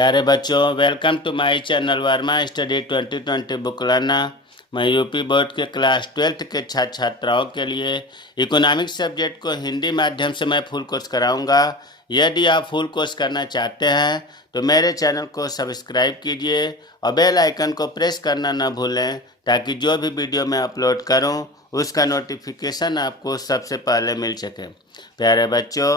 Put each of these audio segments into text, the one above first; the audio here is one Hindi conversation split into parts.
प्यारे बच्चों, welcome to my channel Verma study 2020 book learner. मैं यूपी बोर्ड के क्लास 12th के छात्र छात्राओं के लिए इकोनॉमिक्स सब्जेक्ट को हिंदी माध्यम से मैं फुल कोर्स कराऊंगा। यदि आप फुल कोर्स करना चाहते हैं तो मेरे चैनल को सब्सक्राइब कीजिए और बेल आइकन को प्रेस करना न भूलें, ताकि जो भी वीडियो मैं अपलोड करूं उसका नोटिफिकेशन आपको सबसे पहले मिल सके। प्यारे बच्चों,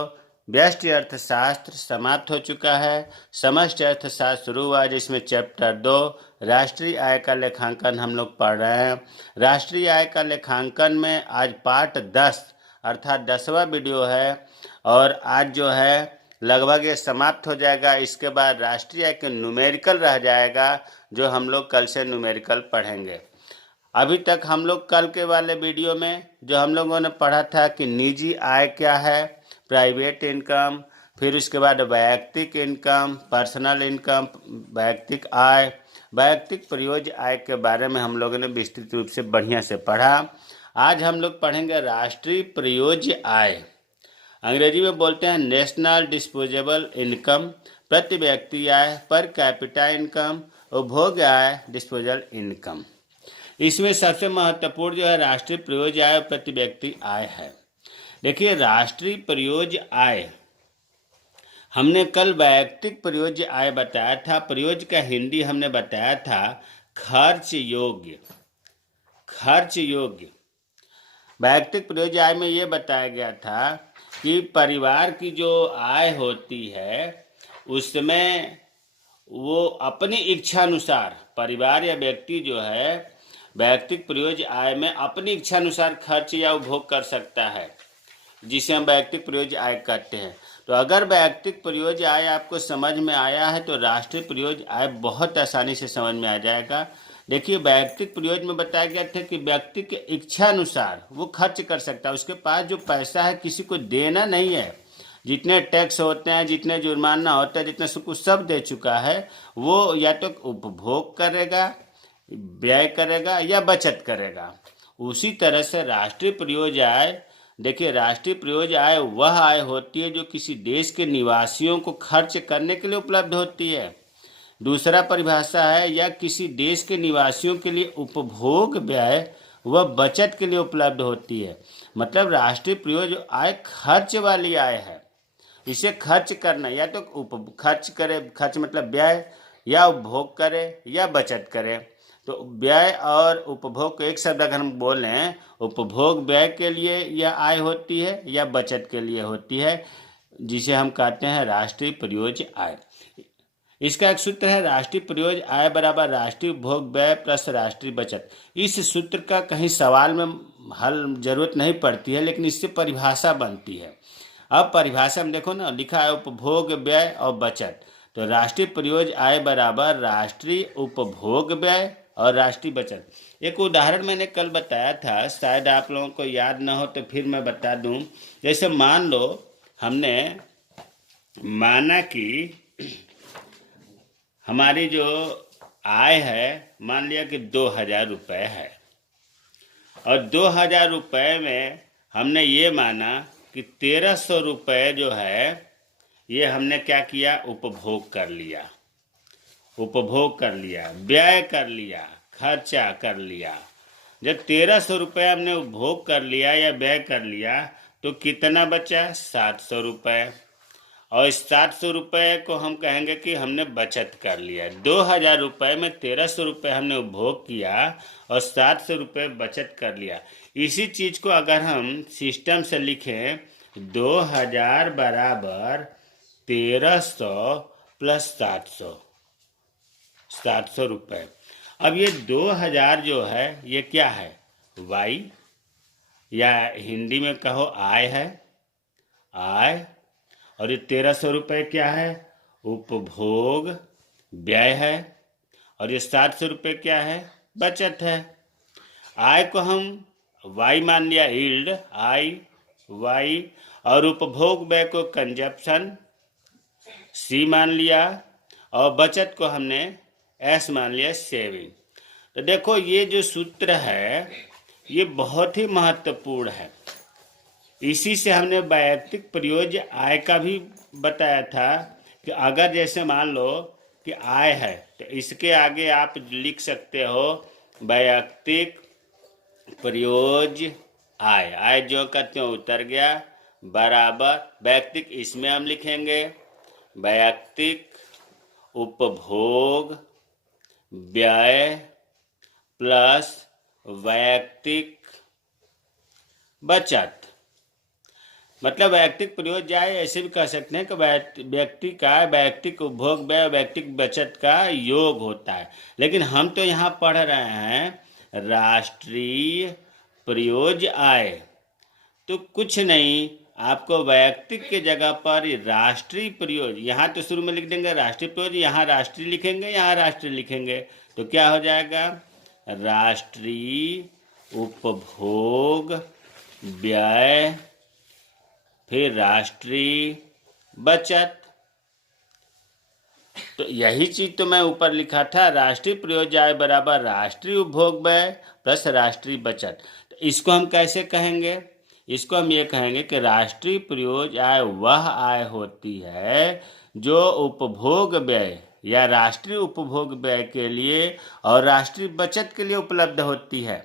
व्यष्टि अर्थशास्त्र समाप्त हो चुका है। समष्टि अर्थशास्त्र शुरू हुआ, जिसमें चैप्टर 2 राष्ट्रीय आय का लेखांकन हम लोग पढ़ रहे हैं। राष्ट्रीय आय का लेखांकन में आज पार्ट 10 अर्थात 10वां वीडियो है और आज जो है लगभग ये समाप्त हो जाएगा। इसके बाद राष्ट्रीय आय के न्यूमेरिकल रह जाएगा, जो हम लोग कल से न्यूमेरिकल पढ़ेंगे। अभी तक हम लोग कल के वाले वीडियो में जो हम लोगों ने पढ़ा था कि निजी आय क्या है, प्राइवेट इनकम, फिर उसके बाद वैयक्तिक इनकम, पर्सनल इनकम, वैयक्तिक आय, वैयक्तिक प्रयोज्य आय के बारे में हम लोगों ने विस्तृत रूप से बढ़िया से पढ़ा। आज हम लोग पढ़ेंगे राष्ट्रीय प्रयोज्य आय। अंग्रेजी में बोलते हैं नेशनल डिस्पोजेबल इनकम, प्रति व्यक्ति आय, पर कैपिटा इनकम, उपभोग आय, डिस्पोजल इनकम। इसमें सबसे महत्वपूर्ण जो है राष्ट्रीय प्रयोज्य आय और प्रति व्यक्ति आय है। देखिए, राष्ट्रीय प्रयोज्य आय हमने कल वैयक्तिक प्रयोज्य आय बताया था। प्रयोज्य का हिंदी हमने बताया था खर्च योग्य। खर्च योग्य वैयक्तिक प्रयोज्य आय में ये बताया गया था कि परिवार की जो आय होती है उसमें वो अपनी इच्छानुसार, परिवार या व्यक्ति जो है वैयक्तिक प्रयोज्य आय में अपनी इच्छानुसार खर्च या उपभोग कर सकता है, जिसे हम वैयक्तिक प्रयोज्य आय कहते हैं। तो अगर वैयक्तिक प्रयोज्य आय आपको समझ में आया है तो राष्ट्रीय प्रयोज्य आय बहुत आसानी से समझ में आ जाएगा। देखिए, वैयक्तिक प्रयोज्य में बताया गया था कि व्यक्ति के इच्छा अनुसार वो खर्च कर सकता है। उसके पास जो पैसा है किसी को देना नहीं है। जितने टैक्स होते हैं, जितने जुर्माना होता है, जितना सब कुछ सब दे चुका है, वो या तो उपभोग करेगा, व्यय करेगा या बचत करेगा। उसी तरह से राष्ट्रीय प्रयोज्य आय, देखिए, राष्ट्रीय प्रयोज्य आय वह आय होती है जो किसी देश के निवासियों को खर्च करने के लिए उपलब्ध होती है। दूसरा परिभाषा है या किसी देश के निवासियों के लिए उपभोग, व्यय व बचत के लिए उपलब्ध होती है। मतलब राष्ट्रीय प्रयोज्य आय खर्च वाली आय है। इसे खर्च करना, या तो खर्च करे, खर्च मतलब व्यय, या उपभोग करे या बचत करे। तो व्यय और उपभोग को एक शब्द अगर हम बोलें, उपभोग व्यय के लिए यह आय होती है या बचत के लिए होती है, जिसे हम कहते हैं राष्ट्रीय प्रयोज्य आय। इसका एक सूत्र है राष्ट्रीय प्रयोज्य आय बराबर राष्ट्रीय उपभोग व्यय प्लस राष्ट्रीय बचत। इस सूत्र का कहीं सवाल में हल जरूरत नहीं पड़ती है, लेकिन इससे परिभाषा बनती है। अब परिभाषा में देखो ना, लिखा है उपभोग व्यय और बचत। तो राष्ट्रीय प्रयोज्य आय बराबर राष्ट्रीय उपभोग व्यय और राष्ट्रीय बचत। एक उदाहरण मैंने कल बताया था, शायद आप लोगों को याद ना हो तो फिर मैं बता दूं। जैसे मान लो हमने माना कि हमारी जो आय है, मान लिया कि 2000 रुपये है, और 2000 रुपये में हमने ये माना कि 1300 रुपये जो है ये हमने क्या किया, उपभोग कर लिया। उपभोग कर लिया, व्यय कर लिया, खर्चा कर लिया। जब 1300 रुपये हमने उपभोग कर लिया या व्यय कर लिया तो कितना बचा, 700 रुपये। और इस 700 रुपये को हम कहेंगे कि हमने बचत कर लिया। 2000 रुपये में 1300 रुपये हमने उपभोग किया और 700 रुपये बचत कर लिया। इसी चीज़ को अगर हम सिस्टम से लिखें, 2000 बराबर 1300 प्लस 700 रुपये। अब ये 2000 जो है ये क्या है, वाई, या हिंदी में कहो आय है, आय। और ये 1300 रुपये क्या है, उपभोग व्यय है। और ये 700 रुपये क्या है, बचत है। आय को हम वाई मान लिया, यील्ड, आई वाई, और उपभोग व्यय को कंजप्शन, सी मान लिया, और बचत को हमने एस मान लिया, सेविंग। तो देखो, ये जो सूत्र है ये बहुत ही महत्वपूर्ण है। इसी से हमने वैयक्तिक प्रयोज्य आय का भी बताया था कि अगर जैसे मान लो कि आय है, तो इसके आगे आप लिख सकते हो वैयक्तिक प्रयोज्य आय। आय जो का त्यों उतर गया, बराबर वैयक्तिक, इसमें हम लिखेंगे वैयक्तिक उपभोग व्यय प्लस वैयक्तिक बचत। मतलब वैयक्तिक प्रयोज्य आय ऐसे भी कह सकते हैं कि व्यक्ति का वैयक्तिक उपभोग व्यय वैयक्तिक बचत का योग होता है। लेकिन हम तो यहाँ पढ़ रहे हैं राष्ट्रीय प्रयोज्य आय, तो कुछ नहीं, आपको वैयक्तिक के जगह पर राष्ट्रीय प्रयोज्य, यहाँ तो शुरू में लिख देंगे राष्ट्रीय प्रयोज्य, यहाँ राष्ट्रीय लिखेंगे, यहाँ राष्ट्रीय लिखेंगे, तो क्या हो जाएगा राष्ट्रीय उपभोग व्यय फिर राष्ट्रीय बचत। तो यही चीज तो मैं ऊपर लिखा था, राष्ट्रीय प्रयोज्य आय बराबर राष्ट्रीय उपभोग व्यय प्लस राष्ट्रीय बचत। तो इसको हम कैसे कहेंगे, इसको हम ये कहेंगे कि राष्ट्रीय प्रयोज्य आय वह आय होती है जो उपभोग व्यय या राष्ट्रीय उपभोग व्यय के लिए और राष्ट्रीय बचत के लिए उपलब्ध होती है।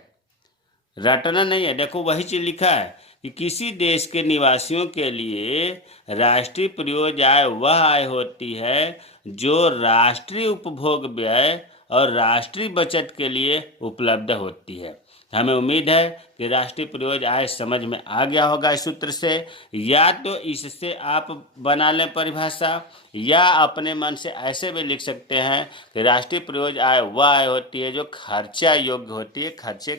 रटना नहीं है, देखो वही चीज लिखा है कि किसी देश के निवासियों के लिए राष्ट्रीय प्रयोज्य आय वह आय होती है जो राष्ट्रीय उपभोग व्यय और राष्ट्रीय बचत के लिए उपलब्ध होती है। हमें उम्मीद है कि राष्ट्रीय प्रयोज्य आय समझ में आ गया होगा इस सूत्र से। या तो इससे आप बना लें परिभाषा, या अपने मन से ऐसे भी लिख सकते हैं कि राष्ट्रीय प्रयोज्य आय वह आय होती है जो खर्चा योग्य होती है, खर्चे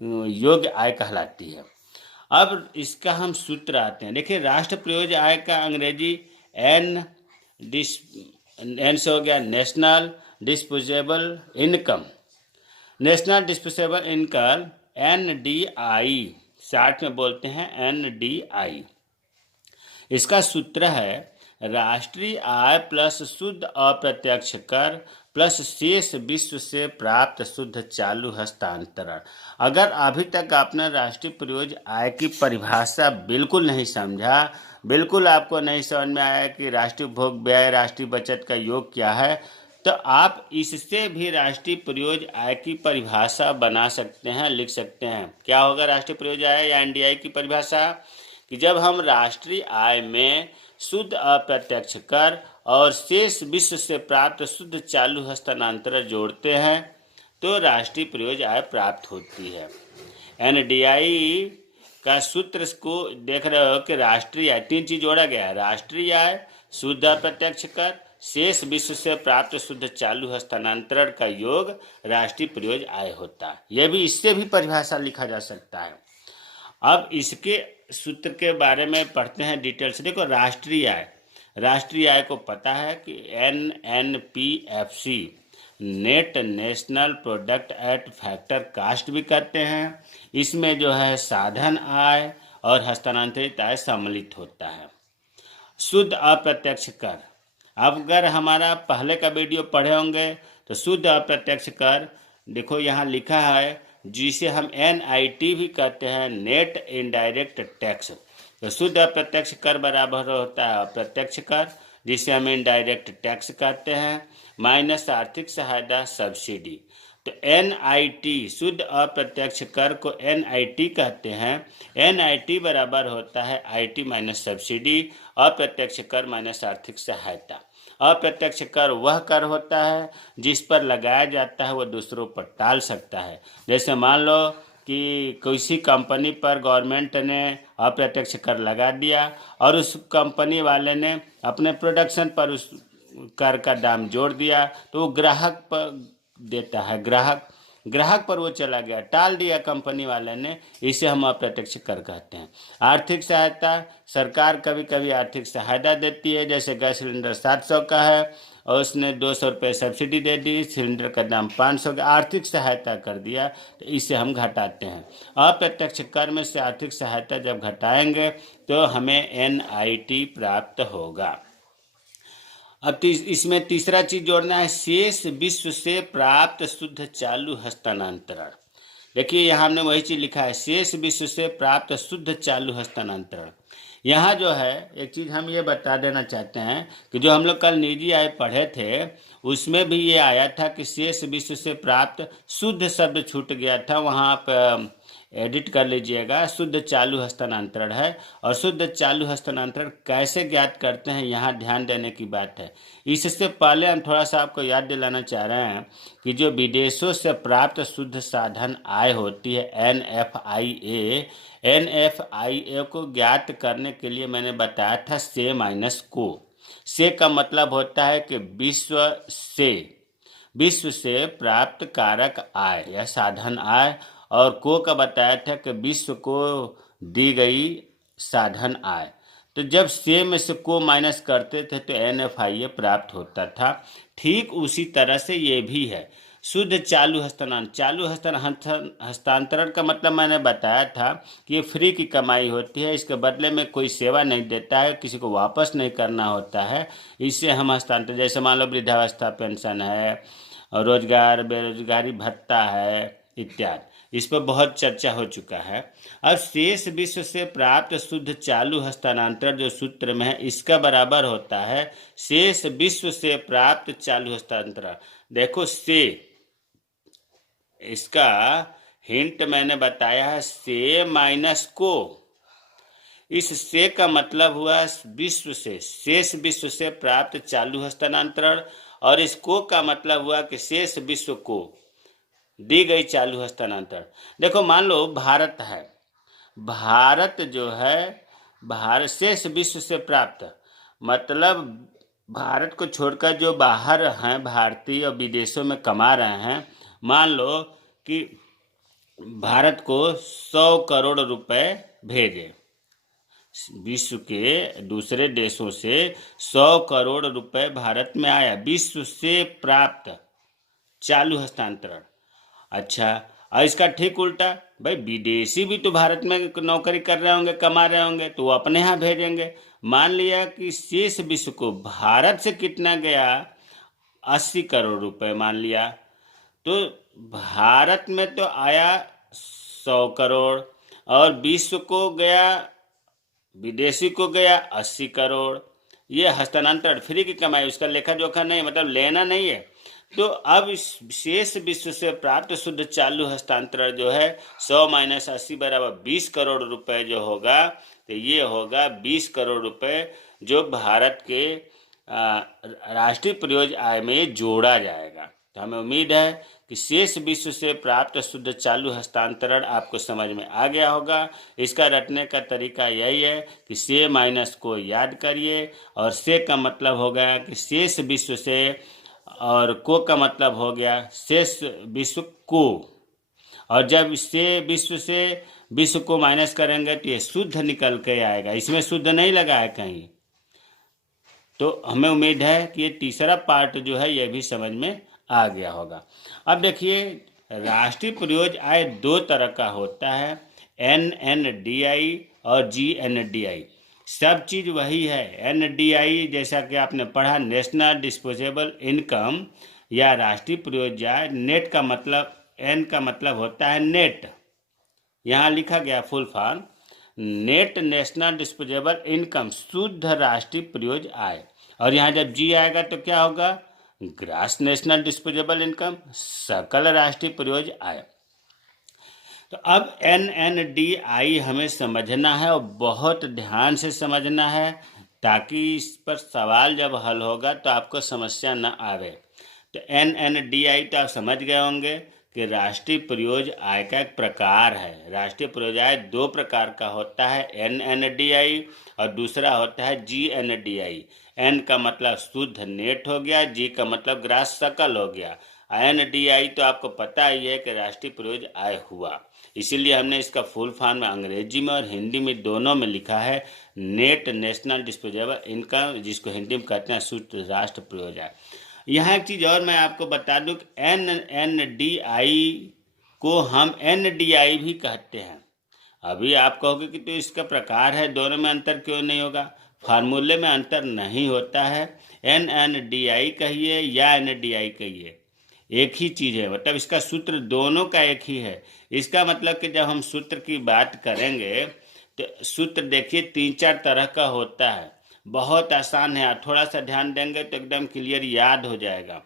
योग्य आय कहलाती है। अब इसका हम सूत्र आते हैं। देखिए राष्ट्र प्रयोज्य आय का अंग्रेजी एन से हो गया national disposable income, national disposable income NDI, short में बोलते हैं NDI। इसका सूत्र है राष्ट्रीय आय प्लस शुद्ध अप्रत्यक्ष कर प्लस शेष विश्व से प्राप्त शुद्ध चालू हस्तांतरण। अगर अभी तक आपने राष्ट्रीय प्रयोज्य आय की परिभाषा बिल्कुल नहीं समझा, बिल्कुल आपको नहीं समझ में आया कि राष्ट्रीय उपभोग व्यय राष्ट्रीय बचत का योग क्या है, तो आप इससे भी राष्ट्रीय प्रयोज्य आय की परिभाषा बना सकते हैं, लिख सकते हैं। क्या होगा राष्ट्रीय प्रयोज्य आय या NDI की परिभाषा, कि जब हम राष्ट्रीय आय में शुद्ध अप्रत्यक्ष कर और शेष विश्व से प्राप्त शुद्ध चालू हस्तांतरण जोड़ते हैं तो राष्ट्रीय प्रयोज्य आय प्राप्त होती है। NDI का सूत्र को देख रहे हो कि राष्ट्रीय आय, तीन चीज जोड़ा गया है, राष्ट्रीय आय, शुद्ध अप्रत्यक्ष कर, शेष विश्व से प्राप्त शुद्ध चालू हस्तांतरण का योग राष्ट्रीय प्रयोज्य आय होता है। यह भी, इससे भी परिभाषा लिखा जा सकता है। अब इसके सूत्र के बारे में पढ़ते हैं डिटेल से। देखो राष्ट्रीय आय, राष्ट्रीय आय को पता है कि NNPFC, net national product at factor cost भी करते हैं। इसमें जो है साधन आय और हस्तांतरित आय सम्मिलित होता है। शुद्ध अप्रत्यक्ष कर, अब अगर हमारा पहले का वीडियो पढ़े होंगे तो शुद्ध अप्रत्यक्ष कर देखो यहाँ लिखा है, जिसे हम NIT भी कहते हैं, नेट इनडायरेक्ट टैक्स। तो शुद्ध अप्रत्यक्ष कर बराबर होता है अप्रत्यक्ष कर, जिसे हम इनडायरेक्ट टैक्स कहते हैं, माइनस आर्थिक सहायता सब्सिडी। तो NIT, शुद्ध अप्रत्यक्ष कर को NIT कहते हैं। NIT बराबर होता है IT माइनस सब्सिडी, अप्रत्यक्ष कर माइनस आर्थिक सहायता। अप्रत्यक्ष कर वह कर होता है जिस पर लगाया जाता है वह दूसरों पर टाल सकता है। जैसे मान लो कि किसी कंपनी पर गवर्नमेंट ने अप्रत्यक्ष कर लगा दिया और उस कंपनी वाले ने अपने प्रोडक्शन पर उस कर का दाम जोड़ दिया, तो वो ग्राहक पर देता है, ग्राहक पर वो चला गया, टाल दिया कंपनी वाले ने, इसे हम अप्रत्यक्ष कर कहते हैं। आर्थिक सहायता, सरकार कभी कभी आर्थिक सहायता देती है, जैसे गैस सिलेंडर 700 का है और उसने 200 रुपये सब्सिडी दे दी, सिलेंडर का दाम 500 का, आर्थिक सहायता कर दिया, तो इसे हम घटाते हैं। अप्रत्यक्ष कर में से आर्थिक सहायता जब घटाएंगे तो हमें NIT प्राप्त होगा। अब इसमें तीसरा चीज जोड़ना है, शेष विश्व से प्राप्त शुद्ध चालू हस्तांतरण। देखिए यहाँ हमने वही चीज लिखा है, शेष विश्व से प्राप्त शुद्ध चालू हस्तांतरण। यहाँ जो है एक चीज़ हम ये बता देना चाहते हैं कि जो हम लोग कल निजी आय पढ़े थे उसमें भी ये आया था कि शेष विश्व से प्राप्त शुद्ध शब्द छूट गया था, वहाँ आप एडिट कर लीजिएगा। शुद्ध चालू हस्तांतरण है, और शुद्ध चालू हस्तांतरण कैसे ज्ञात करते हैं यहाँ ध्यान देने की बात है। इससे पहले हम थोड़ा सा आपको याद दिलाना चाह रहे हैं कि जो विदेशों से प्राप्त शुद्ध साधन आय होती है NFIA को ज्ञात करने के लिए मैंने बताया था से माइनस को। से का मतलब होता है कि विश्व से प्राप्त कारक आय या साधन आय, और को का बताया था कि विश्व को दी गई साधन आय। तो जब से में से को माइनस करते थे तो NFIA प्राप्त होता था। ठीक उसी तरह से ये भी है। शुद्ध चालू हस्तांतरण का मतलब मैंने बताया था कि ये फ्री की कमाई होती है, इसके बदले में कोई सेवा नहीं देता है, किसी को वापस नहीं करना होता है। इससे हम हस्तांतरण, जैसे मान लो वृद्धावस्था पेंशन है, और रोजगार बेरोजगारी भत्ता है इत्यादि, इस पर बहुत चर्चा हो चुका है। अब शेष विश्व से प्राप्त शुद्ध चालू हस्तांतरण जो सूत्र में है इसका बराबर होता है शेष विश्व से प्राप्त चालू हस्तांतरण। देखो से, इसका हिंट मैंने बताया है से माइनस को। इस से का मतलब हुआ विश्व से, शेष विश्व से प्राप्त चालू हस्तांतरण, और इस को का मतलब हुआ कि शेष विश्व को दी गई चालू हस्तांतरण। देखो मान लो भारत है, भारत जो है, भारत शेष विश्व से प्राप्त मतलब भारत को छोड़कर जो बाहर हैं भारतीय और विदेशों में कमा रहे हैं, मान लो कि भारत को 100 करोड़ रुपए भेजे, विश्व के दूसरे देशों से 100 करोड़ रुपए भारत में आया, विश्व से प्राप्त चालू हस्तांतरण। अच्छा, और इसका ठीक उल्टा, भाई विदेशी भी तो भारत में नौकरी कर रहे होंगे, कमा रहे होंगे, तो वो अपने यहाँ भेजेंगे। मान लिया कि शेष विश्व को भारत से कितना गया, 80 करोड़ रुपए मान लिया, तो भारत में तो आया 100 करोड़, और विश्व को गया, विदेशी को गया 80 करोड़। ये हस्तांतरण फ्री की कमाई, उसका लेखा जोखा नहीं, मतलब लेना नहीं है। तो अब इस शेष विश्व से प्राप्त शुद्ध चालू हस्तांतरण जो है 100 माइनस 80 बराबर 20 करोड़ रुपए जो होगा, तो ये होगा 20 करोड़ रुपए जो भारत के राष्ट्रीय प्रयोज्य आय में जोड़ा जाएगा। तो हमें उम्मीद है कि शेष विश्व से प्राप्त शुद्ध चालू हस्तांतरण आपको समझ में आ गया होगा। इसका रटने का तरीका यही है कि से माइनस को याद करिए, और से का मतलब हो गया कि शेष विश्व से, और को का मतलब हो गया शेष विश्व को, और जब से विश्व को माइनस करेंगे तो ये शुद्ध निकल के आएगा, इसमें शुद्ध नहीं लगा है कहीं। तो हमें उम्मीद है कि ये तीसरा पार्ट जो है ये भी समझ में आ गया होगा। अब देखिए, राष्ट्रीय प्रयोज्य आय दो तरह का होता है, NNDI और GNDI। सब चीज़ वही है। NDI जैसा कि आपने पढ़ा, नेशनल डिस्पोजेबल इनकम या राष्ट्रीय प्रयोज्य आय। नेट का मतलब, N का मतलब होता है नेट, यहाँ लिखा गया full form, net national disposable income, शुद्ध राष्ट्रीय प्रयोज्य आय। और यहाँ जब G आएगा तो क्या होगा, ग्रास नेशनल डिस्पोजेबल इनकम, सकल राष्ट्रीय प्रयोज्य आय। तो अब NNDI हमें समझना है, और बहुत ध्यान से समझना है, ताकि इस पर सवाल जब हल होगा तो आपको समस्या न आवे। तो NNDI तो आप समझ गए होंगे कि राष्ट्रीय प्रयोज्य आय का एक प्रकार है। राष्ट्रीय प्रयोज्य आय दो प्रकार का होता है, NNDI और दूसरा होता है GNDI। N का मतलब शुद्ध नेट हो गया, G का मतलब ग्रास सकल हो गया। NDI तो आपको पता ही है कि राष्ट्रीय प्रयोज्य आय हुआ, इसीलिए हमने इसका फुल फॉर्म अंग्रेजी में और हिंदी में दोनों में लिखा है, नेट नेशनल डिस्पोजेबल इनकम, जिसको हिंदी में कहते हैं शुद्ध राष्ट्र प्रयोज्य आय। यहाँ एक चीज़ और मैं आपको बता दूं कि NNDI को हम NDI भी कहते हैं। अभी आप कहोगे कि तो इसका प्रकार है, दोनों में अंतर क्यों नहीं होगा? फार्मूले में अंतर नहीं होता है। NNDI कहिए या NDI कहिए, एक ही चीज़ है, मतलब इसका सूत्र दोनों का एक ही है। इसका मतलब कि जब हम सूत्र की बात करेंगे तो सूत्र देखिए 3-4 तरह का होता है, बहुत आसान है, आप थोड़ा सा ध्यान देंगे तो एकदम क्लियर याद हो जाएगा।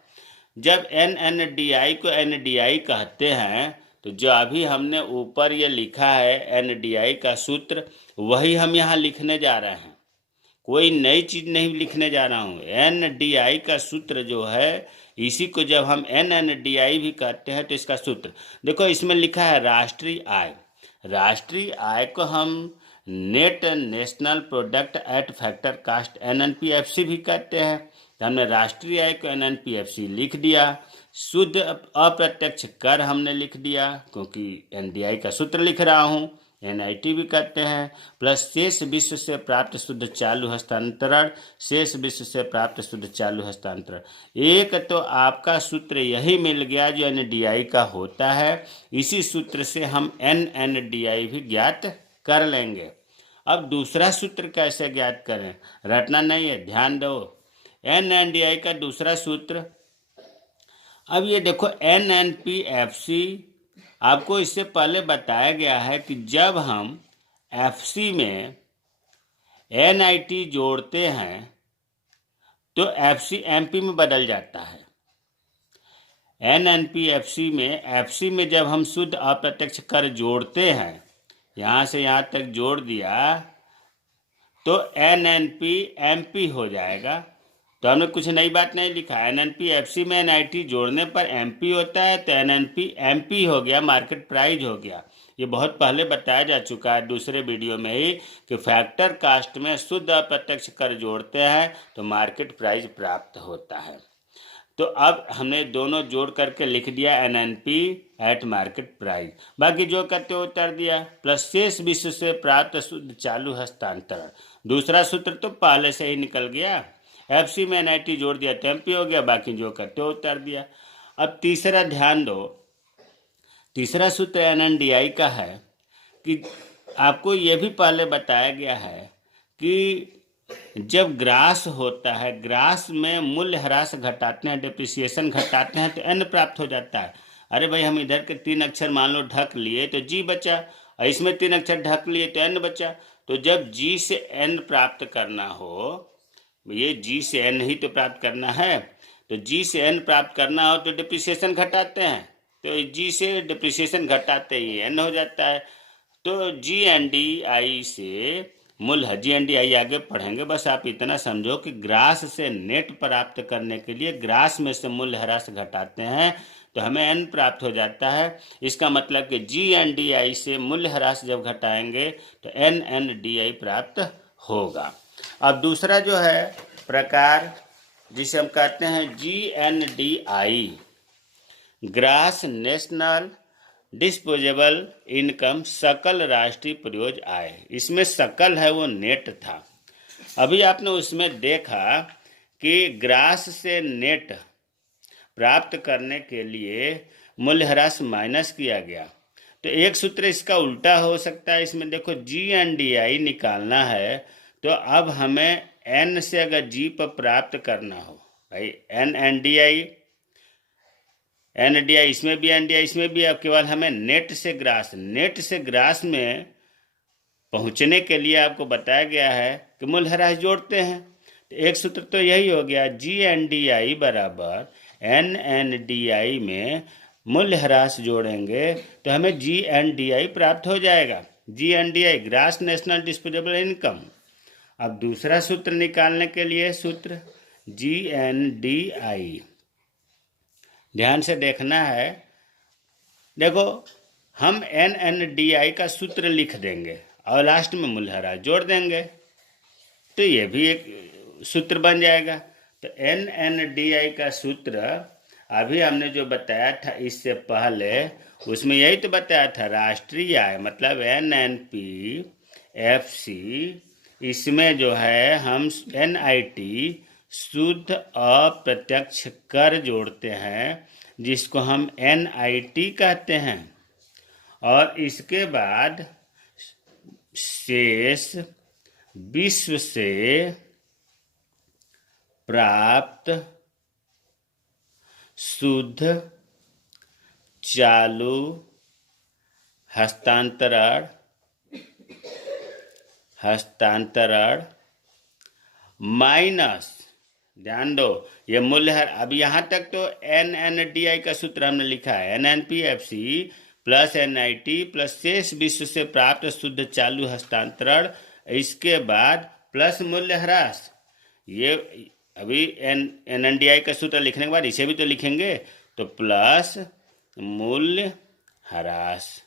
जब NNDI को NDI कहते हैं तो जो अभी हमने ऊपर ये लिखा है NDI का सूत्र, वही हम यहाँ लिखने जा रहे हैं, कोई नई चीज नहीं लिखने जा रहा हूँ। NDI का सूत्र जो है, इसी को जब हम NNDI भी कहते हैं तो इसका सूत्र देखो, इसमें लिखा है राष्ट्रीय आय। राष्ट्रीय आय को हम net national product at factor cost NNPFC भी कहते हैं। तो हमने राष्ट्रीय आय को NNPFC लिख दिया। शुद्ध अप्रत्यक्ष कर हमने लिख दिया, क्योंकि NDI का सूत्र लिख रहा हूँ, NIT भी कहते हैं। प्लस शेष विश्व से प्राप्त शुद्ध चालू हस्तांतरण, शेष विश्व से प्राप्त शुद्ध चालू हस्तांतरण। एक तो आपका सूत्र यही मिल गया जो NDI का होता है, इसी सूत्र से हम NNDI भी ज्ञात कर लेंगे। अब दूसरा सूत्र कैसे ज्ञात करें, रटना नहीं है, ध्यान दो। NNDI का दूसरा सूत्र, अब ये देखो NNPFC, आपको इससे पहले बताया गया है कि जब हम FC में NIT जोड़ते हैं तो FC MP में बदल जाता है। NNPFC में FC में जब हम शुद्ध अप्रत्यक्ष कर जोड़ते हैं, यहाँ से यहाँ तक जोड़ दिया तो NNPMP हो जाएगा। तो हमने कुछ नई बात नहीं लिखा, NNPFC में NIT जोड़ने पर MP होता है तो NNPMP हो गया, मार्केट प्राइस हो गया। ये बहुत पहले बताया जा चुका है दूसरे वीडियो में ही कि फैक्टर कास्ट में शुद्ध अप्रत्यक्ष कर जोड़ते हैं तो मार्केट प्राइस प्राप्त होता है। तो अब हमने दोनों जोड़ करके लिख दिया NNP एट मार्केट प्राइस, बाकी जो करते हो उतर दिया। प्लस शेष विश्व से प्राप्त शुद्ध चालू हस्तांतरण, दूसरा सूत्र तो पहले से ही निकल गया, FC में NIT जोड़ दिया तो MP हो गया, बाकी जो करते हो उतार दिया। अब तीसरा ध्यान दो, तीसरा सूत्र NNDI का है कि आपको ये भी पहले बताया गया है कि जब ग्रास होता है, ग्रास में मूल्य ह्रास घटाते हैं, डिप्रिसिएशन घटाते हैं तो N प्राप्त हो जाता है। अरे भाई, हम इधर के 3 अक्षर मान लो ढक लिए तो G बचा, और इसमें 3 अक्षर ढक लिए तो N बचा। तो जब G से N प्राप्त करना हो, ये G से N ही तो प्राप्त करना है, तो G से N प्राप्त करना हो तो डिप्रिसिएशन घटाते हैं, तो G से डिप्रिसिएशन घटाते ही N हो जाता है। तो GNDI से मूल्य, GNDI आगे पढ़ेंगे, बस आप इतना समझो कि ग्रास से नेट प्राप्त करने के लिए ग्रास में से मूल्य ह्रास घटाते हैं तो हमें N प्राप्त हो जाता है। इसका मतलब कि GNDI से मूल्य ह्रास जब घटाएंगे तो NNDI प्राप्त होगा। अब दूसरा जो है प्रकार, जिसे हम कहते हैं GNDI, grass national disposable income, सकल राष्ट्रीय प्रयोज्य आय। इसमें सकल है वो नेट था। अभी आपने उसमें देखा कि ग्रास से नेट प्राप्त करने के लिए मूल्यह्रास माइनस किया गया, तो एक सूत्र इसका उल्टा हो सकता है। इसमें देखो GNDI निकालना है तो अब हमें N से अगर G पर प्राप्त करना हो, भाई NDI इसमें भी, NDI इसमें भी, अब केवल हमें नेट से ग्रास में पहुंचने के लिए आपको बताया गया है कि मूल्यह्रास जोड़ते हैं। तो एक सूत्र तो यही हो गया, GNDI बराबर NNDI में मूल्यह्रास जोड़ेंगे तो हमें GNDI प्राप्त हो जाएगा। GNDI grass national disposable income. अब दूसरा सूत्र निकालने के लिए सूत्र GNDI, ध्यान से देखना है। देखो, हम NNDI का सूत्र लिख देंगे और लास्ट में मूल्यह्रास जोड़ देंगे तो ये भी एक सूत्र बन जाएगा। तो NNDI का सूत्र अभी हमने जो बताया था इससे पहले, उसमें यही तो बताया था, राष्ट्रीय आय मतलब NNPFC, इसमें जो है हम NIT शुद्ध अप्रत्यक्ष कर जोड़ते हैं, जिसको हम NIT कहते हैं, और इसके बाद शेष विश्व से प्राप्त शुद्ध चालू हस्तांतरण हस्तांतरण माइनस, ध्यान दो ये मूल्यह्रास। अब यहाँ तक तो NNDI का सूत्र हमने लिखा है, NNPFC प्लस NIT प्लस शेष विश्व से प्राप्त शुद्ध चालू हस्तांतरण, इसके बाद प्लस मूल्यह्रास। ये अभी NNDI का सूत्र लिखने के बाद इसे भी तो लिखेंगे, तो प्लस मूल्यह्रास।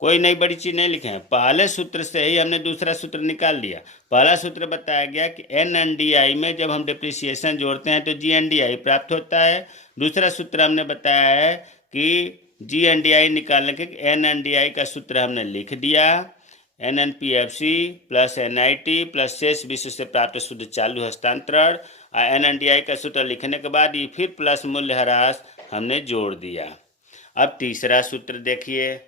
कोई नई बड़ी चीज नहीं लिखे हैं, पहले सूत्र से ही हमने दूसरा सूत्र निकाल लिया। पहला सूत्र बताया गया कि NNDI में जब हम डिप्रिसिएशन जोड़ते हैं तो GNDI प्राप्त होता है। दूसरा सूत्र हमने बताया है कि GNDI निकालने के NNDI का सूत्र हमने लिख दिया, NNPFC प्लस NIT प्लस शेष विश्व से प्राप्त शुद्ध चालू हस्तांतरण। NNDI का सूत्र लिखने के बाद ये फिर प्लस मूल्यह्रास हमने जोड़ दिया। अब तीसरा सूत्र देखिए,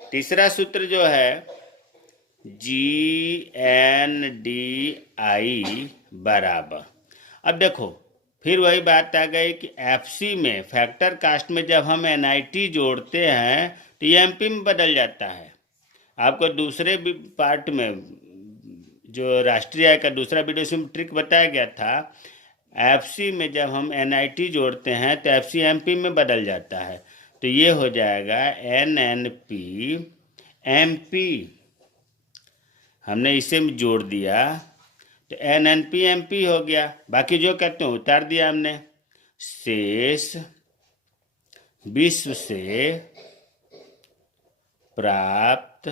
तीसरा सूत्र जो है GNDI बराबर, अब देखो फिर वही बात आ गई कि FC में फैक्टर कास्ट में जब हम NIT जोड़ते हैं तो ये MP में बदल जाता है। आपको दूसरे पार्ट में जो राष्ट्रीय आय का दूसरा वीडियो में ट्रिक बताया गया था, FC में जब हम NIT जोड़ते हैं तो FC MP में बदल जाता है, तो ये हो जाएगा NNP MP। हमने इसे जोड़ दिया तो NNP MP हो गया। बाकी जो कहते हैं उतार दिया हमने। शेष विश्व से प्राप्त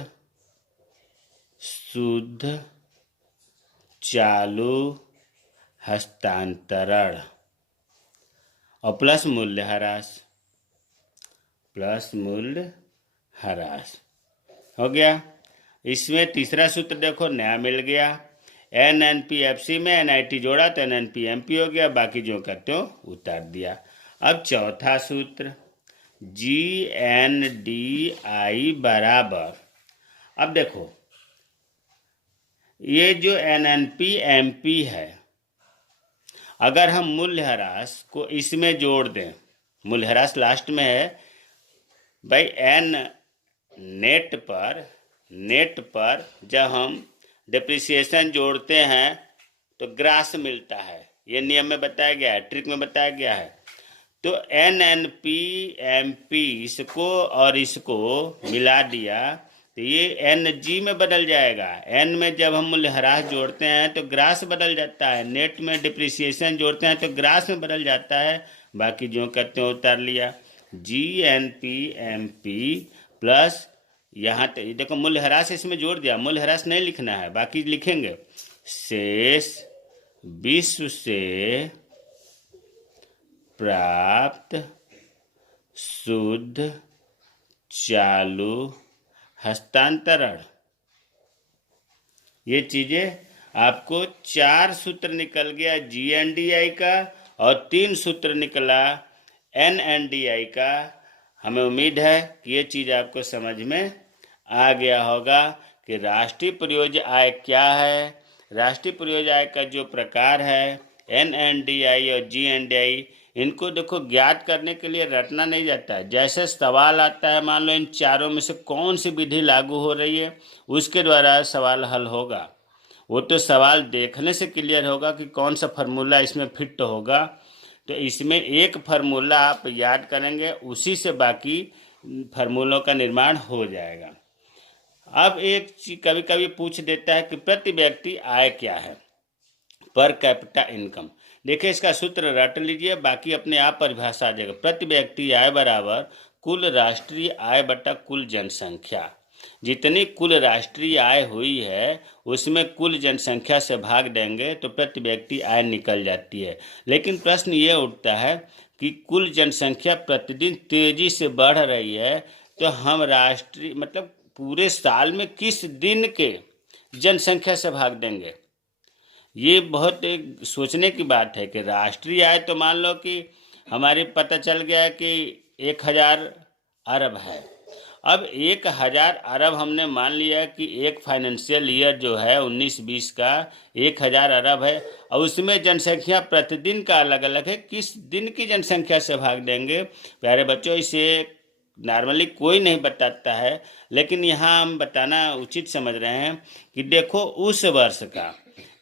शुद्ध चालू हस्तांतरण और प्लस मूल्यह्रास, प्लस मूल्यह्रास हो गया। इसमें तीसरा सूत्र देखो नया मिल गया, NNPFC में NIT जोड़ा तो NNP MP हो गया, बाकी जो करते हो उतार दिया। अब चौथा सूत्र GNDI बराबर, अब देखो ये जो NNP MP है, अगर हम मूल्यह्रास को इसमें जोड़ दें, मूल्यह्रास लास्ट में है भाई, N नेट पर जब हम डिप्रिसिएशन जोड़ते हैं तो ग्रास मिलता है। ये नियम में बताया गया है, ट्रिक में बताया गया है। तो NNP MP इसको और इसको मिला दिया तो ये NG में बदल जाएगा। N में जब हम मूल्यह्रास जोड़ते हैं तो ग्रास बदल जाता है, नेट में डिप्रिसिएशन जोड़ते हैं तो ग्रास में बदल जाता है। बाकी जो करते हैं उतार लिया। GNP MP प्लस यहाँ तक देखो मूल्यह्रास इसमें जोड़ दिया, मूल्यह्रास नहीं लिखना है, बाकी लिखेंगे। शेष विश्व से प्राप्त शुद्ध चालू हस्तांतरण। ये चीजें आपको 4 सूत्र निकल गया GNDI का और 3 सूत्र निकला NNDI का। हमें उम्मीद है कि ये चीज़ आपको समझ में आ गया होगा कि राष्ट्रीय परियोज्य आय क्या है। राष्ट्रीय परियोज्य आय का जो प्रकार है NNDI और GNDI, इनको देखो ज्ञात करने के लिए रटना नहीं जाता है। जैसे सवाल आता है, मान लो इन चारों में से कौन सी विधि लागू हो रही है, उसके द्वारा सवाल हल होगा। वो तो सवाल देखने से क्लियर होगा कि कौन सा फार्मूला इसमें फिट होगा। तो इसमें एक फार्मूला आप याद करेंगे, उसी से बाकी फार्मूलों का निर्माण हो जाएगा। अब एक चीज कभी कभी पूछ देता है कि प्रति व्यक्ति आय क्या है, पर कैपिटा इनकम। देखिए इसका सूत्र रट लीजिए, बाकी अपने आप परिभाषा आ जाएगा। प्रति व्यक्ति आय बराबर कुल राष्ट्रीय आय बटा कुल जनसंख्या। जितनी कुल राष्ट्रीय आय हुई है उसमें कुल जनसंख्या से भाग देंगे तो प्रति व्यक्ति आय निकल जाती है। लेकिन प्रश्न ये उठता है कि कुल जनसंख्या प्रतिदिन तेजी से बढ़ रही है, तो हम राष्ट्रीय मतलब पूरे साल में किस दिन के जनसंख्या से भाग देंगे। ये बहुत एक सोचने की बात है कि राष्ट्रीय आय तो मान लो कि हमारी पता चल गया है कि 1000 अरब है। अब 1000 अरब हमने मान लिया कि एक फाइनेंशियल ईयर जो है 19-20 का 1000 अरब है, और उसमें जनसंख्या प्रतिदिन का अलग अलग है। किस दिन की जनसंख्या से भाग देंगे प्यारे बच्चों, इसे नॉर्मली कोई नहीं बताता है, लेकिन यहाँ हम बताना उचित समझ रहे हैं कि देखो उस वर्ष का,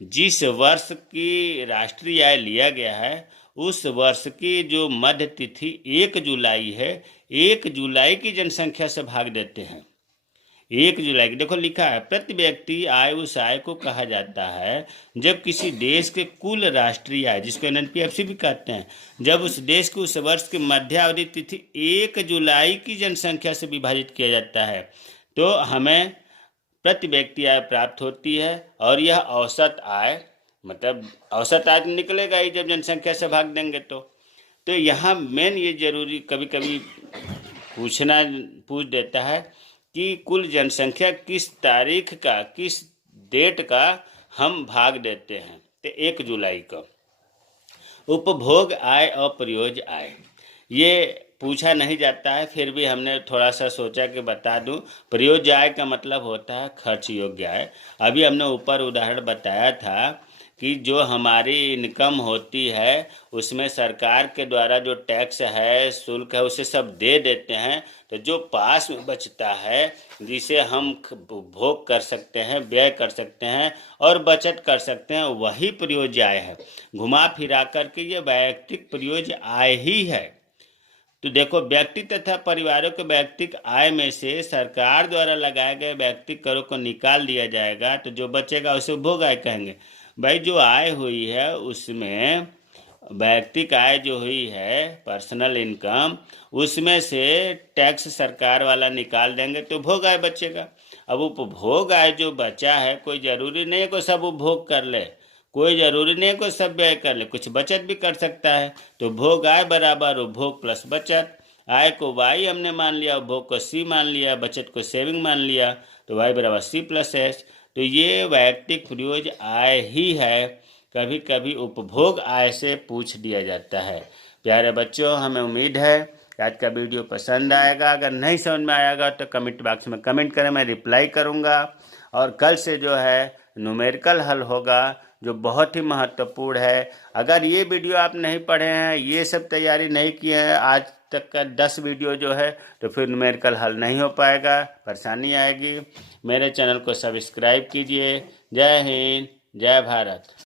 जिस वर्ष की राष्ट्रीय आय लिया गया है, उस वर्ष की जो मध्य तिथि 1 जुलाई है, 1 जुलाई की जनसंख्या से भाग देते हैं। 1 जुलाई की देखो लिखा है, प्रति व्यक्ति आय उस आय को कहा जाता है जब किसी देश के कुल राष्ट्रीय आय, जिसको एनपीएफसी भी कहते हैं, जब उस देश को उस वर्ष की मध्यावधि तिथि 1 जुलाई की जनसंख्या से विभाजित किया जाता है, तो हमें प्रति व्यक्ति आय प्राप्त होती है। और यह औसत आय, मतलब औसत आय निकलेगा ही जब जनसंख्या से भाग देंगे तो यहाँ मेन ये जरूरी कभी कभी पूछ देता है कि कुल जनसंख्या किस तारीख का, किस डेट का हम भाग देते हैं, तो 1 जुलाई का। उपभोग आय और प्रयोज्य आय ये पूछा नहीं जाता है, फिर भी हमने थोड़ा सा सोचा कि बता दूं। प्रयोज्य आय का मतलब होता है खर्च योग्य आय। अभी हमने ऊपर उदाहरण बताया था कि जो हमारी इनकम होती है उसमें सरकार के द्वारा जो टैक्स है, शुल्क है, उसे सब दे देते हैं, तो जो पास में बचता है जिसे हम भोग कर सकते हैं, व्यय कर सकते हैं और बचत कर सकते हैं, वही प्रयोज्य आय है। घुमा फिरा करके ये वैयक्तिक प्रयोज्य आय ही है। तो देखो, व्यक्ति तथा परिवारों के व्यक्तिक आय में से सरकार द्वारा लगाए गए व्यक्तिक करों को निकाल दिया जाएगा, तो जो बचेगा उसे उपभोग आय कहेंगे। भाई जो आय हुई है उसमें वैयक्तिक आय जो हुई है, पर्सनल इनकम, उसमें से टैक्स सरकार वाला निकाल देंगे तो उपभोग आय बचेगा। अब उपभोग आय जो बचा है, कोई ज़रूरी नहीं है कोई सब उपभोग कर ले, कोई ज़रूरी नहीं है कोई सब व्यय कर ले, कुछ बचत भी कर सकता है। तो भोग आय बराबर उपभोग प्लस बचत। आय को वाई हमने मान लिया, उपभोग को सी मान लिया, बचत को सेविंग मान लिया, तो वाई बराबर सी प्लस एस। तो ये वैयक्तिक प्रयोज्य आय ही है। कभी कभी उपभोग आय से पूछ दिया जाता है। प्यारे बच्चों, हमें उम्मीद है कि आज का वीडियो पसंद आएगा। अगर नहीं समझ में आएगा तो कमेंट बॉक्स में कमेंट करें, मैं रिप्लाई करूँगा। और कल से जो है न्यूमेरिकल हल होगा, जो बहुत ही महत्वपूर्ण है। अगर ये वीडियो आप नहीं पढ़े हैं, ये सब तैयारी नहीं किए हैं, आज तक का 10 वीडियो जो है, तो फिर न्यूमेरिकल हल नहीं हो पाएगा, परेशानी आएगी। मेरे चैनल को सब्सक्राइब कीजिए। जय हिंद, जय भारत।